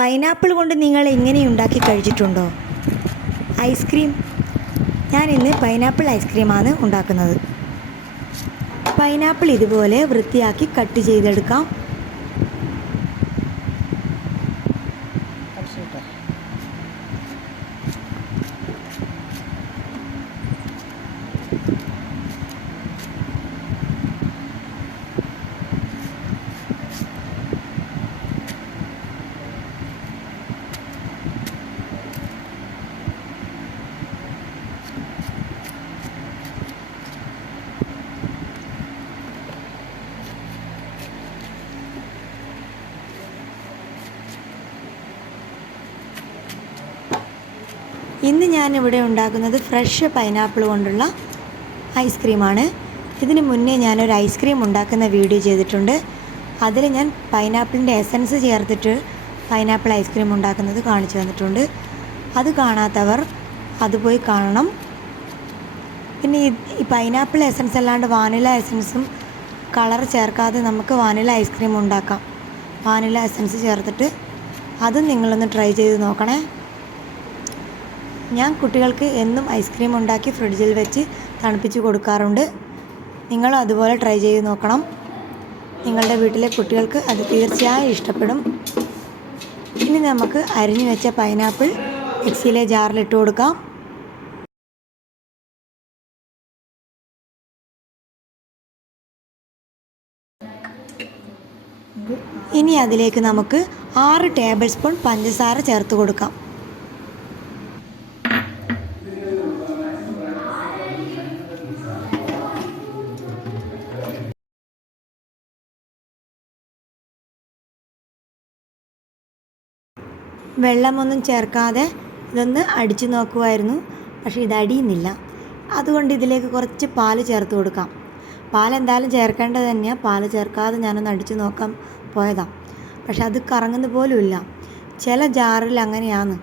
Pineapple കൊണ്ട് നിങ്ങൾ ഇങ്ങനെ ഉണ്ടാക്കി കഴിച്ചിട്ടുണ്ടോ? ഐസ്ക്രീം. ഞാൻ ഇന്ന് പൈനാപ്പിൾ ഐസ്ക്രീമാണ് ഉണ്ടാക്കുന്നത്. പൈനാപ്പിൾ ഇതുപോലെ വൃത്തിയാക്കി കട്ട് ചെയ്തെടുക്കാം. ഇന്ന് ഞാനിവിടെ ഉണ്ടാക്കുന്നത് ഫ്രഷ് പൈനാപ്പിൾ കൊണ്ടുള്ള ഐസ്ക്രീമാണ്. ഇതിന് മുന്നേ ഞാനൊരു ഐസ്ക്രീം ഉണ്ടാക്കുന്ന വീഡിയോ ചെയ്തിട്ടുണ്ട്. അതിൽ ഞാൻ പൈനാപ്പിളിൻ്റെ എസൻസ് ചേർത്തിട്ട് പൈനാപ്പിൾ ഐസ്ക്രീം ഉണ്ടാക്കുന്നത് കാണിച്ചു തന്നിട്ടുണ്ട്. അത് കാണാത്തവർ അത് പോയി കാണണം. പിന്നെ ഈ പൈനാപ്പിൾ എസൻസ് അല്ലാണ്ട് വാനില എസൻസും കളർ ചേർക്കാതെ നമുക്ക് വാനില ഐസ്ക്രീം ഉണ്ടാക്കാം. വാനില എസൻസ് ചേർത്തിട്ട് അതും നിങ്ങളൊന്ന് ട്രൈ ചെയ്ത് നോക്കണേ. ഞാൻ കുട്ടികൾക്ക് എന്നും ഐസ്ക്രീം ഉണ്ടാക്കി ഫ്രിഡ്ജിൽ വെച്ച് തണുപ്പിച്ച് കൊടുക്കാറുണ്ട്. നിങ്ങളും അതുപോലെ ട്രൈ ചെയ്ത് നോക്കണം. നിങ്ങളുടെ വീട്ടിലെ കുട്ടികൾക്ക് അത് തീർച്ചയായും ഇഷ്ടപ്പെടും. ഇനി നമുക്ക് അരിഞ്ഞു വെച്ച പൈനാപ്പിൾ മിക്സിയിലെ ജാറിലിട്ട് കൊടുക്കാം. ഇനി അതിലേക്ക് നമുക്ക് 6 ടേബിൾ സ്പൂൺ പഞ്ചസാര ചേർത്ത് കൊടുക്കാം. വെള്ളമൊന്നും ചേർക്കാതെ ഇതൊന്ന് അടിച്ചു നോക്കുമായിരുന്നു. പക്ഷേ ഇത് അടിയുന്നില്ല. അതുകൊണ്ട് ഇതിലേക്ക് കുറച്ച് പാല് ചേർത്ത് കൊടുക്കാം. പാൽ എന്തായാലും ചേർക്കേണ്ടത് തന്നെയാണ്. പാൽ ചേർക്കാതെ ഞാനൊന്ന് അടിച്ചു നോക്കാൻ പോയതാണ്. പക്ഷെ അത് കറങ്ങുന്ന പോലുമില്ല. ചില ജാറിൽ അങ്ങനെയാണ്.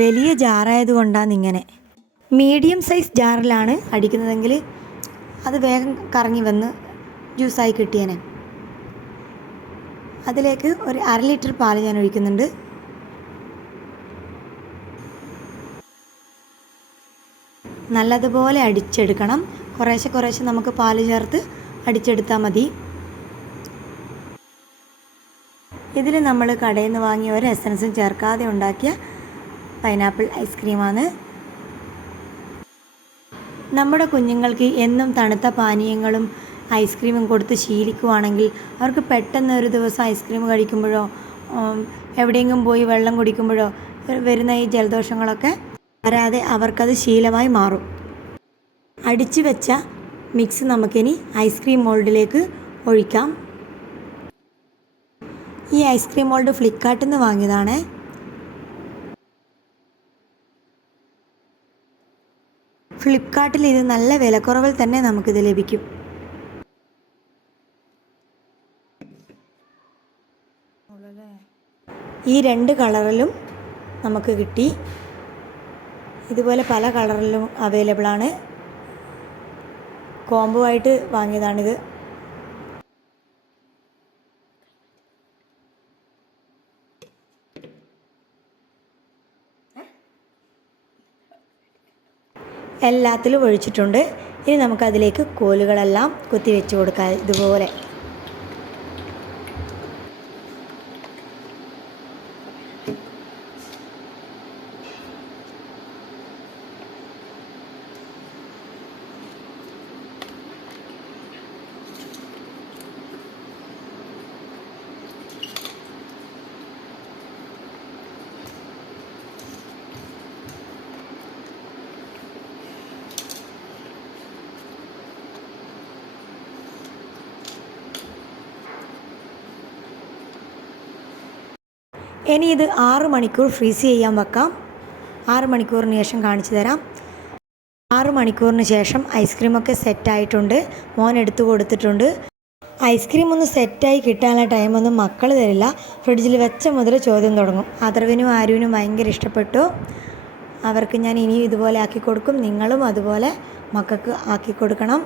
വലിയ ജാറായതുകൊണ്ടാണ് ഇങ്ങനെ. മീഡിയം സൈസ് ജാറിലാണ് അടിക്കുന്നതെങ്കിൽ അത് വേഗം കറങ്ങി വന്ന് ജ്യൂസായി കിട്ടിയേനെ. അതിലേക്ക് ഒരു 1/2 ലിറ്റർ പാൽ ഞാൻ ഒഴിക്കുന്നുണ്ട്. നല്ലതുപോലെ അടിച്ചെടുക്കണം. കുറേശ്ശെ നമുക്ക് പാല് ചേർത്ത് അടിച്ചെടുത്താൽ മതി. ഇതിൽ നമ്മൾ കടയിൽ നിന്ന് വാങ്ങിയ ഒരു എസൻസും ചേർക്കാതെ ഉണ്ടാക്കിയ പൈനാപ്പിൾ ഐസ്ക്രീമാണ്. നമ്മുടെ കുഞ്ഞുങ്ങൾക്ക് എന്നും തണുത്ത പാനീയങ്ങളും ഐസ്ക്രീമും കൊടുത്ത് ശീലിക്കുവാണെങ്കിൽ അവർക്ക് പെട്ടെന്ന് ഒരു ദിവസം ഐസ്ക്രീം കഴിക്കുമ്പോഴോ എവിടെയെങ്കിലും പോയി വെള്ളം കുടിക്കുമ്പോഴോ വരുന്ന ഈ ജലദോഷങ്ങളൊക്കെ വരാതെ അവർക്കത് ശീലമായി മാറും. അടിച്ചു വെച്ച മിക്സ് നമുക്കിനി ഐസ്ക്രീം മോൾഡിലേക്ക് ഒഴിക്കാം. ഈ ഐസ്ക്രീം മോൾഡ് ഫ്ലിപ്കാർട്ടിൽ നിന്ന് വാങ്ങിയതാണ്. ഫ്ലിപ്കാർട്ടിൽ ഇത് നല്ല വിലക്കുറവിൽ തന്നെ നമുക്കിത് ലഭിക്കും. ഈ 2 കളറിലും നമുക്ക് കിട്ടി. ഇതുപോലെ പല കളറിലും അവൈലബിൾ ആണ്. കോംബോ ആയിട്ട് വാങ്ങിയതാണിത്. എല്ലാത്തിലും ഒഴിച്ചിട്ടുണ്ട്. ഇനി നമുക്കതിലേക്ക് കോലുകളെല്ലാം കുത്തി വെച്ച് കൊടുക്കാം. ഇതുപോലെ ഇനി ഇത് 6 മണിക്കൂർ ഫ്രീസ് ചെയ്യാൻ വെക്കാം. 6 മണിക്കൂറിന് ശേഷം കാണിച്ചു തരാം. 6 മണിക്കൂറിന് ശേഷം ഐസ്ക്രീമൊക്കെ സെറ്റായിട്ടുണ്ട്. മോൻ എടുത്തു കൊടുത്തിട്ടുണ്ട്. ഐസ്ക്രീം ഒന്ന് സെറ്റായി കിട്ടാനുള്ള ടൈമൊന്നും മക്കൾ തരില്ല. ഫ്രിഡ്ജിൽ വെച്ച മുതൽ ചോദ്യം തുടങ്ങും. അഥർവിനും ആരുവിനും ഭയങ്കര ഇഷ്ടപ്പെട്ടു. അവർക്ക് ഞാൻ ഇനിയും ഇതുപോലെ ആക്കി കൊടുക്കും. നിങ്ങളും അതുപോലെ മക്കൾക്ക് ആക്കി കൊടുക്കണം.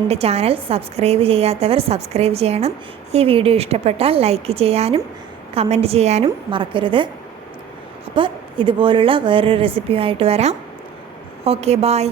എൻ്റെ ചാനൽ സബ്സ്ക്രൈബ് ചെയ്യാത്തവർ സബ്സ്ക്രൈബ് ചെയ്യണം. ഈ വീഡിയോ ഇഷ്ടപ്പെട്ടാൽ ലൈക്ക് ചെയ്യാനും കമൻറ്റ് ചെയ്യാനും മറക്കരുത്. അപ്പോൾ ഇതുപോലുള്ള വേറൊരു റെസിപ്പിയുമായിട്ട് വരാം. Okay, bye.